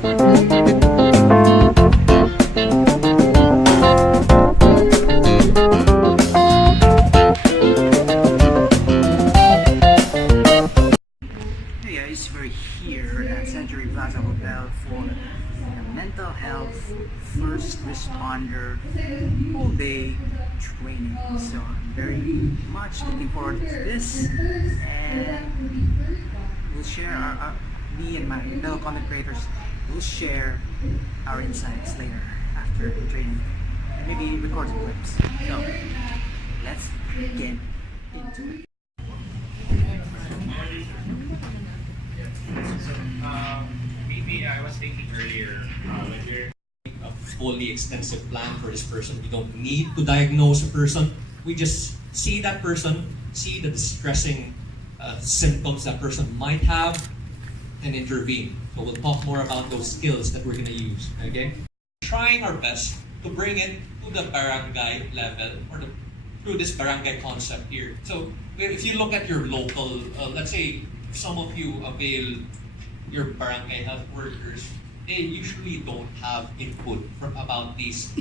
Hotel for the mental health first responder all day training. So I'm very much looking forward to this, and we'll share me and my fellow content creators will share our insights later after the training and maybe record some clips. So let's get into it. Maybe I was thinking earlier, when we're a fully extensive plan for this person. We don't need to diagnose a person. We just see that person, see the distressing symptoms that person might have, and intervene. So we'll talk more about those skills that we're going to use. Okay, trying our best to bring it to the barangay level or through this barangay concept here. So if you look at your local, let's say some of you avail your barangay health workers, they usually don't have input about these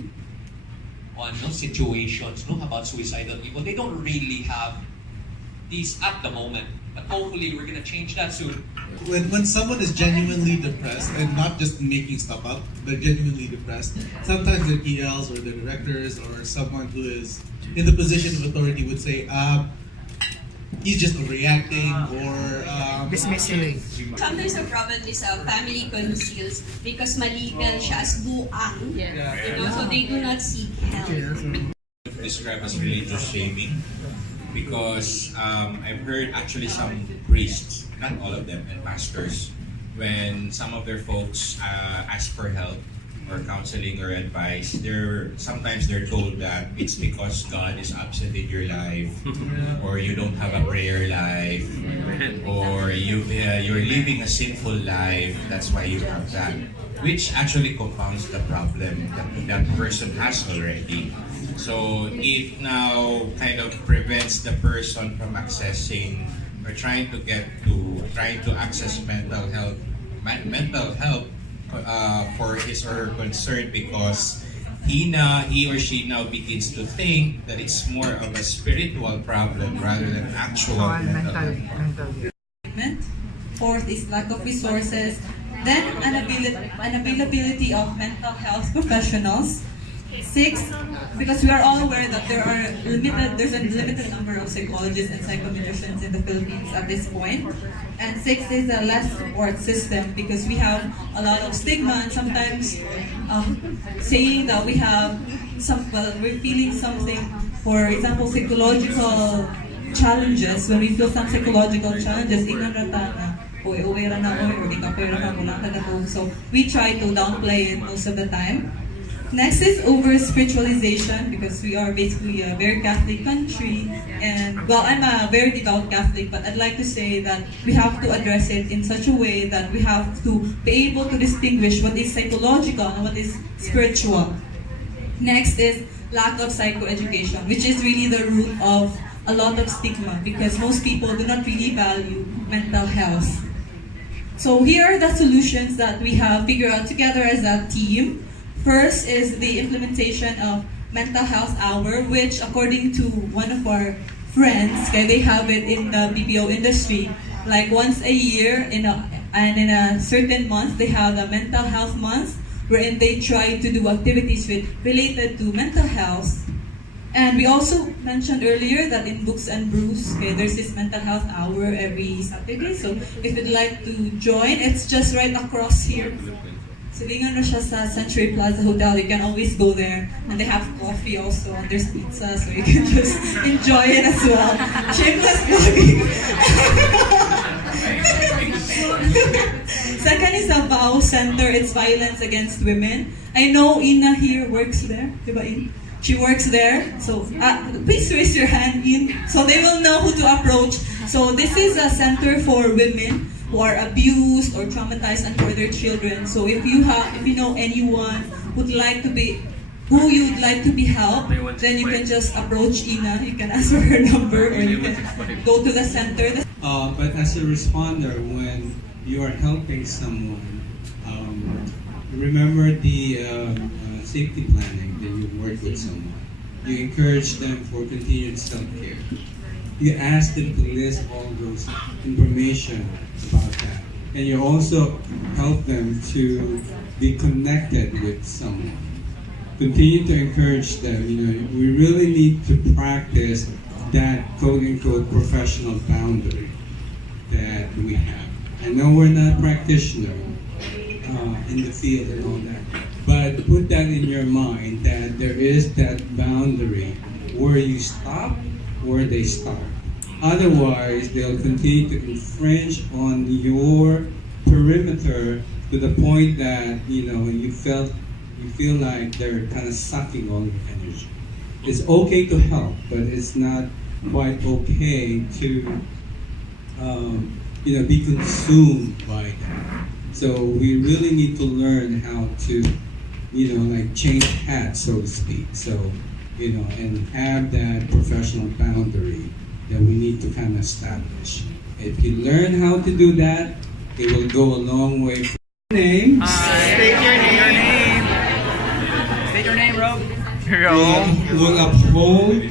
situations, about suicidal people. They don't really have these at the moment. But hopefully we're gonna change that soon. When someone is genuinely depressed, and not just making stuff up, but genuinely depressed, sometimes the PLs or the directors or someone who is in the position of authority would say, he's just reacting or dismissing. Sometimes the problem is family conceals because maligal siya as buang, so they do not seek help. described as religious shaming, because I've heard actually some priests, not all of them, and pastors, when some of their folks ask for help or counseling or advice, sometimes they're told that it's because God is absent in your life, or you don't have a prayer life, or you're living a sinful life, that's why you have that, which actually compounds the problem that person has already. So it now kind of prevents the person from accessing or trying to access mental help for his or her concern, because he or she now begins to think that it's more of a spiritual problem rather than actual mental health. Fourth is lack of resources. Then unavailability of mental health professionals. 6, because we are all aware that there's a limited number of psychologists and psychometricians in the Philippines at this point. And 6 is a less support system, because we have a lot of stigma, and sometimes saying that we have we're feeling something, for example, psychological challenges. When we feel some psychological challenges, so we try to downplay it most of the time. Next is over-spiritualization, because we are basically a very Catholic country, and well, I'm a very devout Catholic, but I'd like to say that we have to address it in such a way that we have to be able to distinguish what is psychological and what is spiritual. Next is lack of psychoeducation, which is really the root of a lot of stigma, because most people do not really value mental health. So here are the solutions that we have figured out together as a team. First is the implementation of mental health hour, which according to one of our friends, they have it in the BPO industry, like once a year in a certain month they have a mental health month, wherein they try to do activities related to mental health. And we also mentioned earlier that in Books and Brews, there's this mental health hour every Saturday. So if you'd like to join, it's just right across here. So being on siya sa Century Plaza Hotel, you can always go there, and they have coffee also, and there's pizza, so you can just enjoy it as well. Shameless plugging. Second is the VOW Center. It's violence against women. I know Ina here works there, diba In? She works there, so please raise your hand, In, so they will know who to approach. So this is a center for women who are abused or traumatized, and for their children. So if you know anyone who you'd like to be helped, then you can just approach Ina. You can ask for her number, or you can go to the center. But as a responder, when you are helping someone, remember the safety planning that you work with someone. You encourage them for continued self-care. You ask them to list all those information about that. And you also help them to be connected with someone. Continue to encourage them. We really need to practice that quote-unquote professional boundary that we have. I know we're not practitioners in the field and all that, but put that in your mind that there is that boundary where you stop, where they start. Otherwise, they'll continue to infringe on your perimeter to the point that you feel like they're kind of sucking all your energy. It's okay to help, but it's not quite okay to be consumed by that. So we really need to learn how to change hats, so to speak. So and have that professional boundary that we need to kind of establish. If you learn how to do that, it will go a long way. Name. State your name. State your name, Rob. Will uphold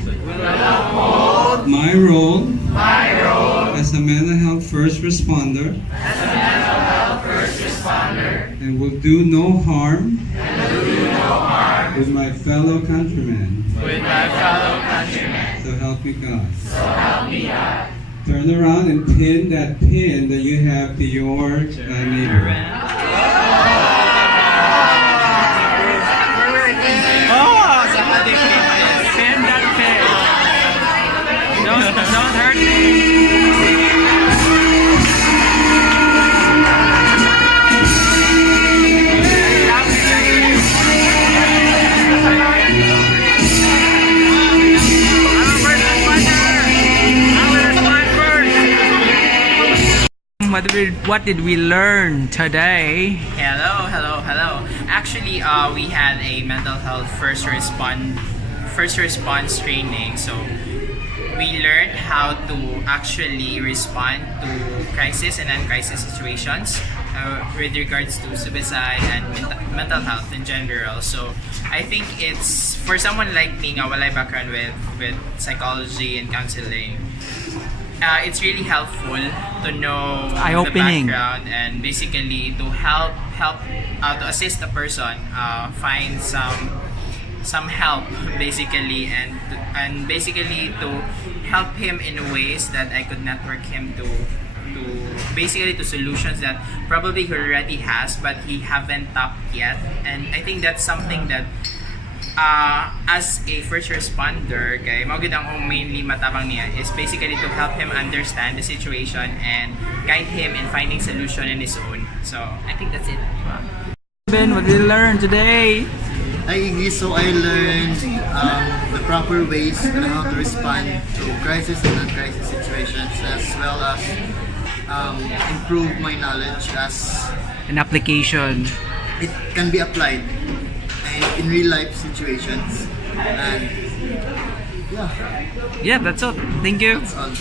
my role as a mental health first responder. And will do no harm with my fellow countrymen. So help me God. Turn around and pin that pin that you have to your neighbor. Pin that pin. Don't hurt me. What did we learn today? Hello. Actually, we had a mental health first response training. So we learned how to actually respond to crisis and non-crisis situations with regards to suicide and mental health in general. So I think it's for someone like me, nga walay background with psychology and counseling. It's really helpful to know the background and basically to help to assist a person find some help basically and basically to help him in ways that I could network him to basically to solutions that probably he already has but he haven't tapped yet. And I think that's something that as a first responder, kay mao gid ang mainly matabang niya is basically to help him understand the situation and guide him in finding solution in his own. So I think that's it. Ben, what did we learn today? So I learned the proper ways on how to respond to crisis and non-crisis situations, as well as improve my knowledge as An application. it can be applied in real life situations. And Yeah, that's all. Thank you. that's all.